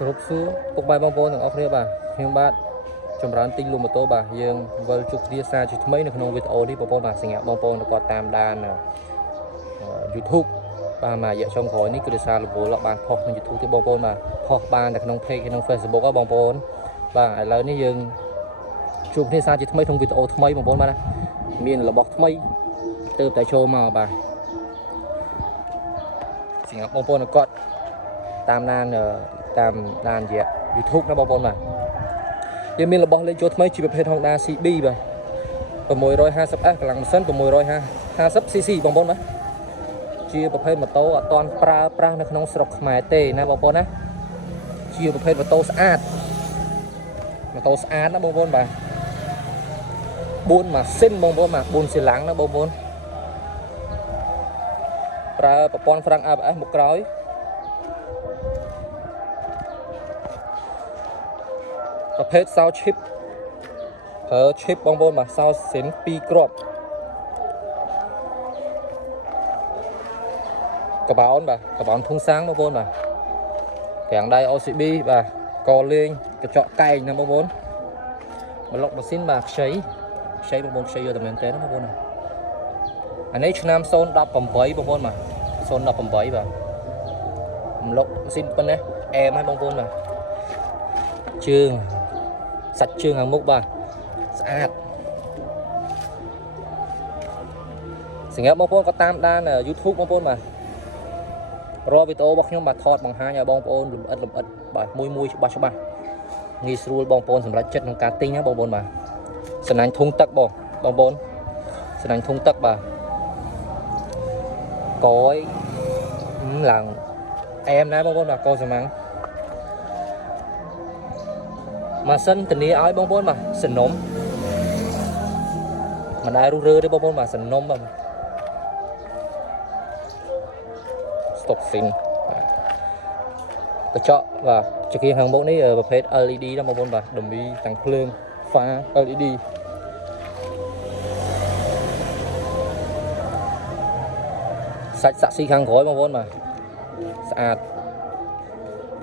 គ្រប់សួរពុកបាយបងប្អូនទាំងអស់គ្នាបាទខ្ញុំបាទចម្រើនទិញលូម៉ូតូបាទយើងវិលជួបគ្នាសារជាថ្មីនៅក្នុងវីដេអូនេះបងប្អូនបាទសម្រាប់បងប្អូនគាត់តាមដាន YouTube បាទមករយៈចុងក្រោយនេះគឺដោយសាររវល់បានផុសក្នុង YouTube ទេបងប្អូនបាទផុសបានតែក្នុង page ក្នុង Facebook ហ៎បងប្អូនបាទឥឡូវនេះយើងជួបគ្នាសារជាថ្មីក្នុងវីដេអូថ្មីបងប្អូនបាទមានរបស់ថ្មីទើបតែចូលមកបាទសម្រាប់បងប្អូនគាត់តាមដានរយៈ YouTube ណាបងប្អូនបាទយើងមានរបស់លេខចូលថ្មីជាប្រភេទ Honda CB បាទ 650S កម្លាំងម៉ាស៊ីន 650cc បងប្អូនបាទជាប្រភេទម៉ូតូអត់ទាន់ប្រើប្រាស់នៅក្នុងស្រុកខ្មែរទេណាបងប្អូនណាជាប្រភេទម៉ូតូស្អាតណាបងប្អូនបាទ4ម៉ាស៊ីនបងប្អូនបាទ4សីឡាំងណាបងប្អូនប្រើប្រព័ន្ធហ្វ្រាំង ABS មកក្រោយប្រភេទ Sound Chip ប្រើ chip បងប្អូនបាទ Sound System 2គ្រាប់កបោនបាទកបោនធុងសាំងបងប្អូនបាទប្រាំងដៃ OCB បាទកលេងកញ្ចក់កែងណាបងប្អូនប្លុកម៉ាស៊ីនបាទខ្ចីបងប្អូនខ្ចីយកតែមែនទេណាបងប្អូនអានេះឆ្នាំ018បងប្អូនបាទ018បាទប្លុកម៉ាស៊ីនប៉ុណ្ណេះអែមហើយបងប្អូនបាទជើងសាច់ជើងខាងមុខបាទស្អាតសម្រាប់បងប្អូនក៏តាមដាន YouTube បងប្អូនបាទរាល់វីដេអូរបស់ខ្ញុំបាទថតបង្ហាញឲ្យបងប្អូនលម្អិតបាទមួយច្បាស់ងាយស្រួលបងប្អូនសម្រាប់ចិត្តក្នុងការទិញណាបងប្អូនបាទសំណាញ់ធុងទឹកបងប្អូនសំណាញ់ធុងទឹកបាទកយឡើងអែមណាបងប្អូនបាទកសំណាំងម៉ាស៊ីនធានាឲ្យបងប្អូនបាទសនំមិនដែលរុះរើទេបងប្អូនបាទសនំបាទស្តុកស៊ីនកញ្ចក់បាទចង្កៀងខាងមុខនេះប្រភេទ LED ណាបងប្អូនបាទដំមីទាំងភ្លើងហ្វា LED សាច់សាក់ស៊ីខាងក្រោយបងប្អូនបាទស្អាត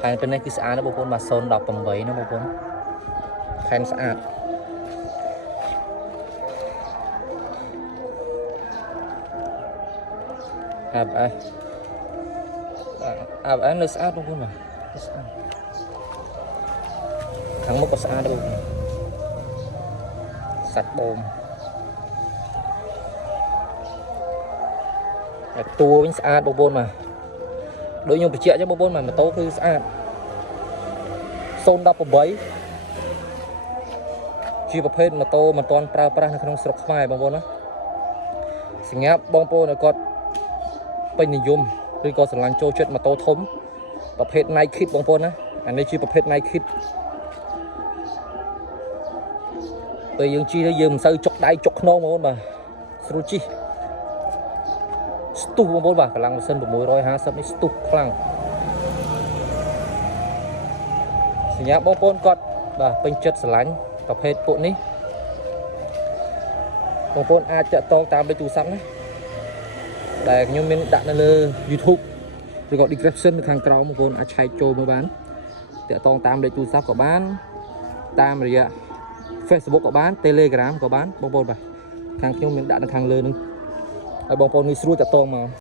ផែនពេលនេះគឺស្អាតណាបងប្អូនបាទ018ណាបងប្អូនផែនស្អាតABS នៅស្អាតបងប្អូនបាទស្អាតខាងមុខក៏ស្អាតដែរបងសាច់បូមតែតួវិញស្អាតបងប្អូនបាទដូចខ្ញុំបញ្ជាក់ចឹងបងប្អូនបាទម៉ូតូគឺស្អាត018ជាប្រភេទម៉ូតូមិនទាន់ប្រើប្រាស់នៅក្នុងស្រុកខ្មែរបងប្អូនណាសម្រាប់បងប្អូនគាត់ពេញនិយមឬក៏ស្រឡាញ់ចូលចិត្តម៉ូតូធំប្រភេទ Nike Kid បងប្អូនណាអានេះជាប្រភេទ Nike Kid ពេលយើងជិះទៅយើងមិនសូវចុកដៃចុកខ្នងបងប្អូនបាទស្រួលជិះស្ទុះបងប្អូនបាទកម្លាំងម៉ាស៊ីន650នេះស្ទុះខ្លាំងសម្រាប់បងប្អូនគាត់បាទពេញចិត្តស្រឡាញ់ប្រភេទពួកនេះបងប្អូនអាចតាក់ទងតាមលេខទូរស័ព្ទណាដែលខ្ញុំមានដាក់នៅលើ YouTube ឬក៏ description នៅខាងក្រោមបងប្អូនអាចឆែកចូលមើលបានតាក់ទងតាមលេខទូរស័ព្ទក៏បានតាមរយៈ Facebook ក៏បាន Telegram ក៏បានបងប្អូនបាទខាងខ្ញុំមានដាក់នៅខាងលើនឹងឲ្យបងប្អូនងាយស្រួលតាក់ទងមក